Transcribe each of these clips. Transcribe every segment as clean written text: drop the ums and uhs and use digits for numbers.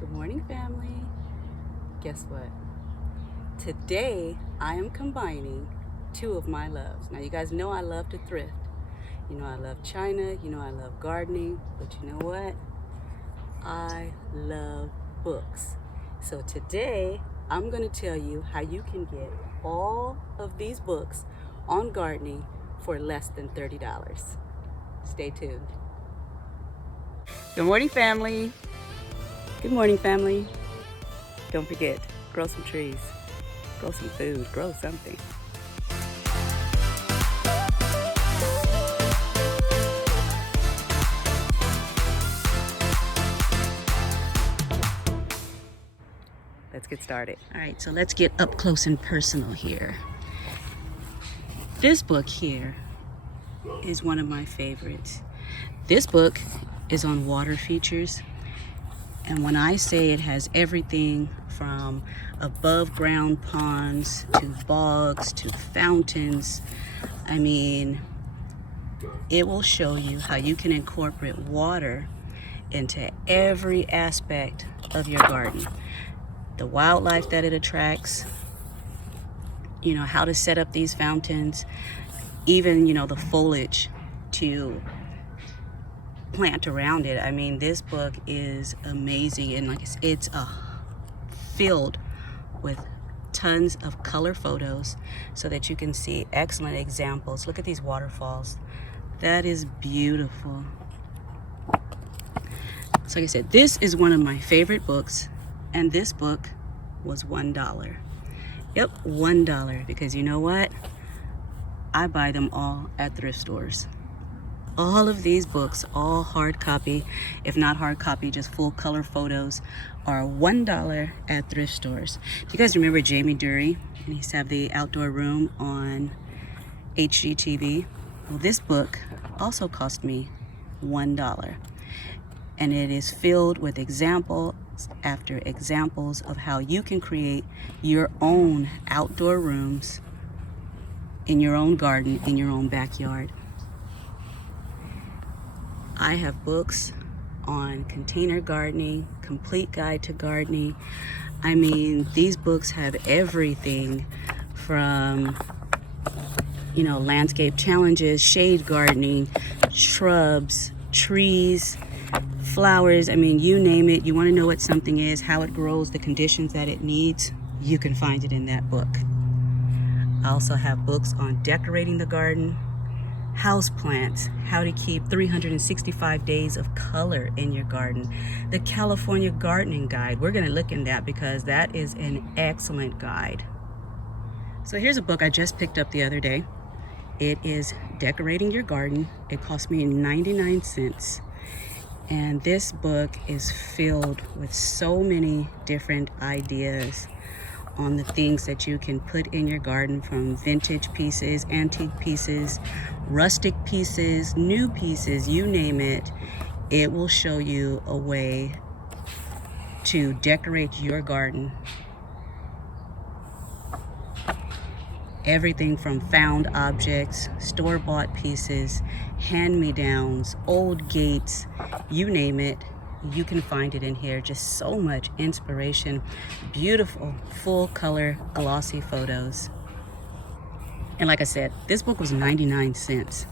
Good morning, family. Guess what? Today I am combining two of my loves. Now, you guys know I love to thrift. You know I love China. You know I love gardening. But you know what? I love books. So today I'm going to tell you how you can get all of these books on gardening for less than $30. Stay tuned. Good morning, family. Good morning, family. Don't forget, grow some trees, grow some food, grow something. Let's get started. All right, so let's get up close and personal here. This book here is one of my favorites. This book is on water features. And when I say it has everything from above ground ponds to bogs to fountains, I mean, it will show you how you can incorporate water into every aspect of your garden. The wildlife that it attracts, you know, how to set up these fountains, even, you know, the foliage to plant around it. I mean, this book is amazing, and like it's filled with tons of color photos so that you can see excellent examples. Look at these waterfalls. That is beautiful. So like I said, this is one of my favorite books, and this book was $1. Yep, $1, because you know what? I buy them all at thrift stores. All of these books, all hard copy, if not hard copy, just full color photos, are $1 at thrift stores. Do you guys remember Jamie Dury? And he used to have the outdoor room on HGTV. Well, this book also cost me $1. And it is filled with examples after examples of how you can create your own outdoor rooms in your own garden, in your own backyard. I have books on container gardening, complete guide to gardening. I mean, these books have everything from, you know, landscape challenges, shade gardening, shrubs, trees, flowers. I mean, you name it. You want to know what something is, how it grows, the conditions that it needs, you can find it in that book. I also have books on decorating the garden, house plants, how to keep 365 days of color in your garden, the California Gardening Guide. We're going to look in that because that is an excellent guide. So here's a book I just picked up the other day. It is Decorating Your Garden. It cost me 99 cents. And this book is filled with so many different ideas on the things that you can put in your garden, from vintage pieces, antique pieces, rustic pieces, new pieces, you name it. It will show you a way to decorate your garden. Everything from found objects, store-bought pieces, hand-me-downs, old gates, you name it. You can find it in here. Just so much inspiration, beautiful full color glossy photos. And like I said, this book was 99 cents.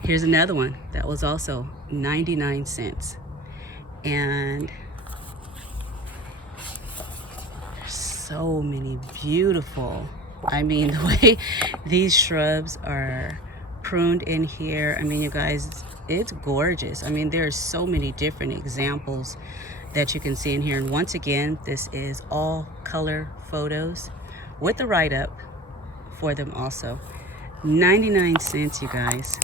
Here's another one that was also 99 cents. And there's so many beautiful, I mean, the way these shrubs are pruned in here, I mean, you guys, it's gorgeous. I mean, there are so many different examples that you can see in here. And once again, this is all color photos with the write-up for them also. 99 cents, you guys.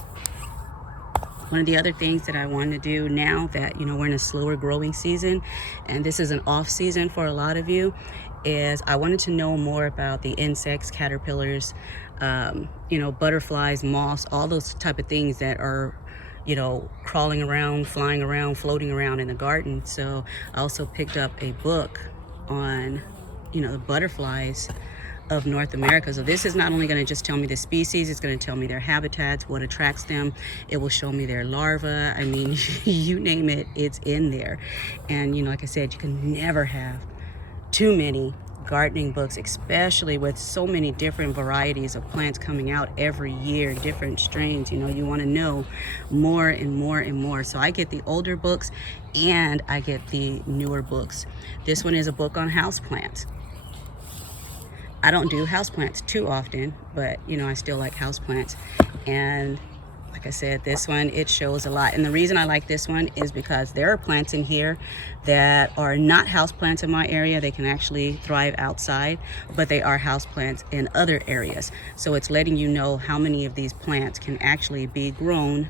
One of the other things that I want to do now that, you know, we're in a slower growing season, and this is an off season for a lot of you, is I wanted to know more about the insects, caterpillars, you know, butterflies, moths, all those type of things that are, you know, crawling around, flying around, floating around in the garden. So I also picked up a book on, you know, the butterflies of North America. So this is not only going to just tell me the species, it's going to tell me their habitats, what attracts them. It will show me their larvae. I mean, you name it, it's in there. And, you know, like I said, you can never have too many gardening books, especially with so many different varieties of plants coming out every year, different strains. You know, you want to know more and more and more. So I get the older books and I get the newer books. This one is a book on houseplants. I don't do houseplants too often, but you know, I still like houseplants. And like I said, this one, it shows a lot. And the reason I like this one is because there are plants in here that are not houseplants in my area. They can actually thrive outside, but they are houseplants in other areas. So it's letting you know how many of these plants can actually be grown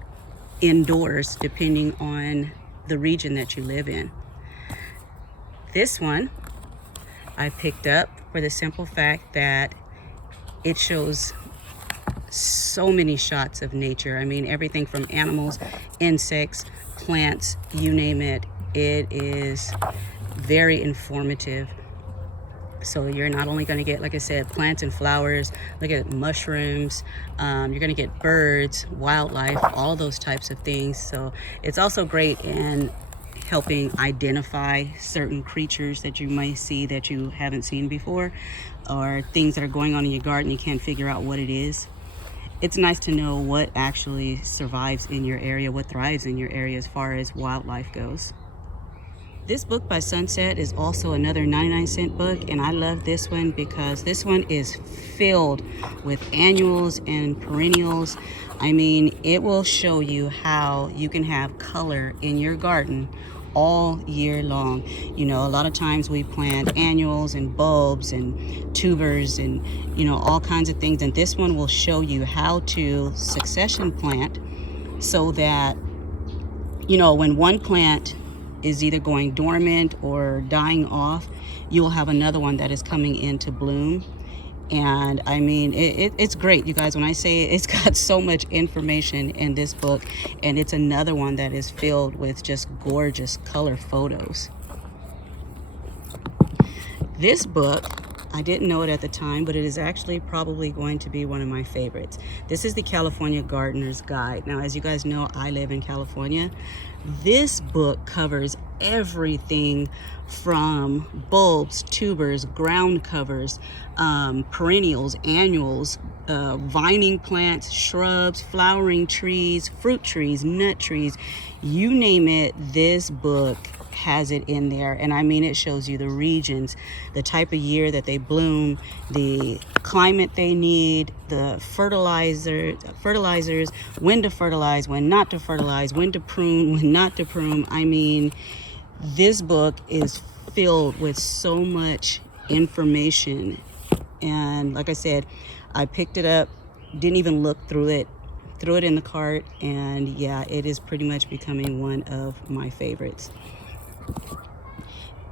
indoors, depending on the region that you live in. This one I picked up for the simple fact that it shows so many shots of nature. I mean, everything from animals, insects, plants, you name it. It is very informative. So you're not only going to get, like I said, plants and flowers, look at mushrooms, you're going to get birds, wildlife, all those types of things. So it's also great in helping identify certain creatures that you might see that you haven't seen before, or things that are going on in your garden you can't figure out what it is. It's nice to know what actually survives in your area, what thrives in your area as far as wildlife goes. This book by Sunset is also another 99-cent book, and I love this one because this one is filled with annuals and perennials. I mean, it will show you how you can have color in your garden all year long. You know, a lot of times we plant annuals and bulbs and tubers and, you know, all kinds of things. And this one will show you how to succession plant so that, you know, when one plant is either going dormant or dying off, you'll have another one that is coming into bloom. And I mean, it's great, you guys. When I say it's got so much information in this book, and it's another one that is filled with just gorgeous color photos. This book, I didn't know it at the time, but it is actually probably going to be one of my favorites. This is the California Gardener's Guide. Now, as you guys know, I live in California. This book covers everything from bulbs, tubers, ground covers, perennials, annuals, vining plants, shrubs, flowering trees, fruit trees, nut trees, you name it, this book has it in there. And I mean, it shows you the regions, the type of year that they bloom, the climate they need, the fertilizers, when to fertilize, when not to fertilize, when to prune, when not to prune. I mean, this book is filled with so much information. And like I said, I picked it up, didn't even look through it, threw it in the cart, and yeah, it is pretty much becoming one of my favorites.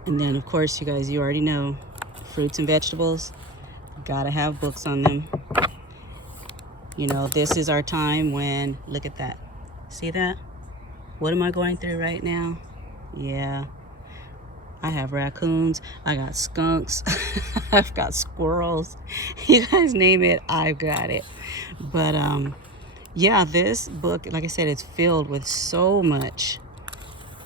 And then, of course, you guys, you already know, fruits and vegetables, gotta have books on them. You know, this is our time when, look at that. See that? What am I going through right now? Yeah. I have raccoons, I got skunks, I've got squirrels. You guys name it, I've got it. But yeah, this book, like I said, it's filled with so much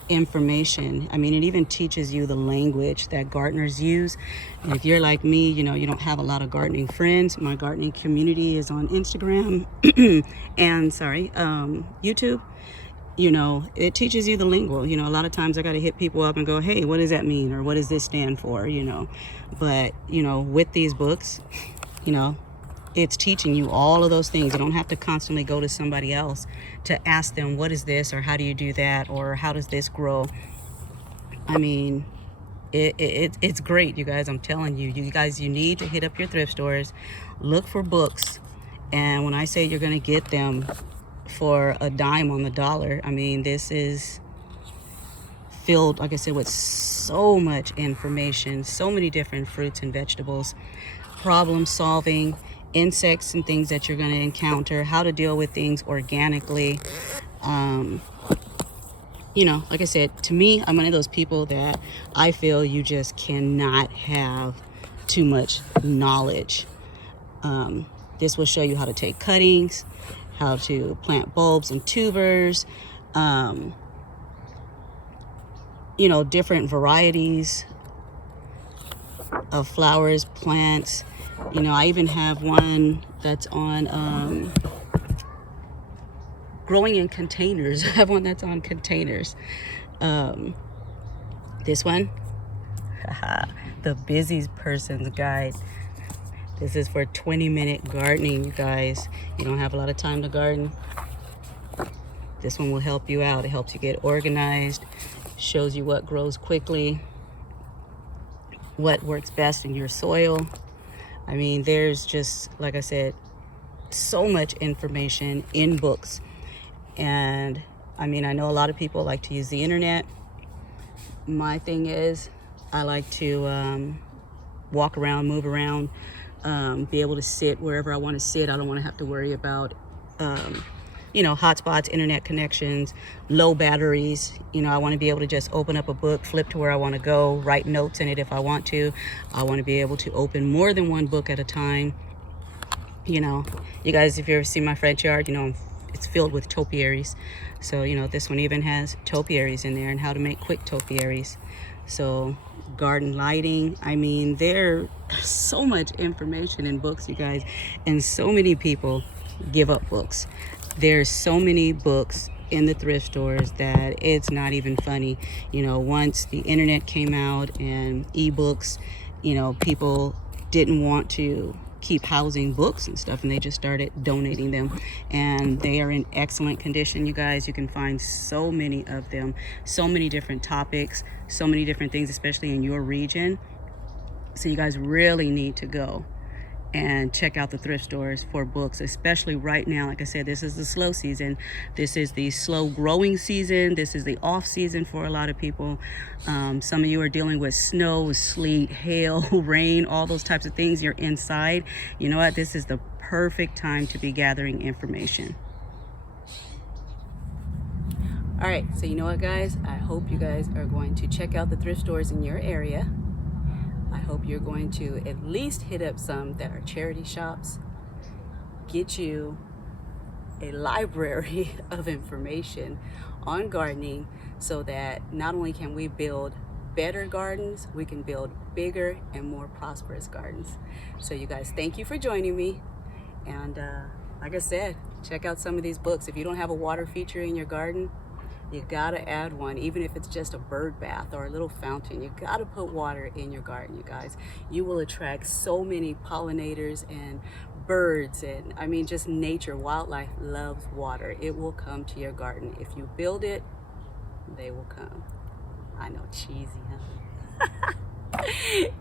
information. I mean, it even teaches you the language that gardeners use. And if you're like me, you know, you don't have a lot of gardening friends. My gardening community is on Instagram and YouTube. You know, it teaches you the lingo. You know, a lot of times I got to hit people up and go, hey, what does that mean? Or what does this stand for? You know, but, you know, with these books, you know, it's teaching you all of those things. You don't have to constantly go to somebody else to ask them, what is this? Or how do you do that? Or how does this grow? I mean, it's great, you guys. I'm telling you, you guys, you need to hit up your thrift stores, look for books. And when I say you're going to get them for a dime on the dollar, I mean, this is filled, like I said, with so much information, so many different fruits and vegetables, problem solving, insects and things that you're going to encounter, how to deal with things organically. You know, like I said, to me, I'm one of those people that I feel you just cannot have too much knowledge This will show you how to take cuttings, how to plant bulbs and tubers, you know, different varieties of flowers, plants. You know, I even have one that's on growing in containers. I have one that's on containers. This one, the busy person's guide. This is for 20-minute gardening, you guys. You don't have a lot of time to garden. This one will help you out. It helps you get organized, shows you what grows quickly, what works best in your soil. I mean, there's just, like I said, so much information in books. And I mean, I know a lot of people like to use the internet. My thing is, I like to walk around, move around, be able to sit wherever I want to sit. I don't want to have to worry about you know, hotspots, internet connections, low batteries. You know, I want to be able to just open up a book, flip to where I want to go, write notes in it if I want to. I want to be able to open more than one book at a time. You know, you guys, if you ever see my front yard, you know, it's filled with topiaries. So, you know, this one even has topiaries in there and how to make quick topiaries. So, garden lighting. I mean, there's so much information in books, you guys, and so many people give up books. There's so many books in the thrift stores that it's not even funny. You know, once the internet came out and ebooks, you know, people didn't want to keep housing books and stuff, and they just started donating them, and they are in excellent condition, you guys. You can find so many of them, so many different topics, so many different things, especially in your region. So you guys really need to go and check out the thrift stores for books, especially right now. Like I said, this is the slow season. This is the slow growing season. This is the off season for a lot of people. Some of you are dealing with snow, sleet, hail, rain, all those types of things. You're inside. You know what? This is the perfect time to be gathering information. All right, so you know what, guys? I hope you guys are going to check out the thrift stores in your area. I hope you're going to at least hit up some that are charity shops. Get you a library of information on gardening so that not only can we build better gardens, we can build bigger and more prosperous gardens. So you guys, thank you for joining me. And like I said, check out some of these books. If you don't have a water feature in your garden, you gotta add one, even if it's just a bird bath or a little fountain. You gotta put water in your garden, you guys. You will attract so many pollinators and birds, and I mean, just nature, wildlife loves water. It will come to your garden. If you build it, they will come. I know, cheesy, huh?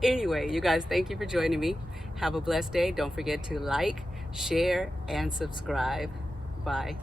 Anyway, you guys, thank you for joining me. Have a blessed day. Don't forget to like, share, and subscribe. Bye.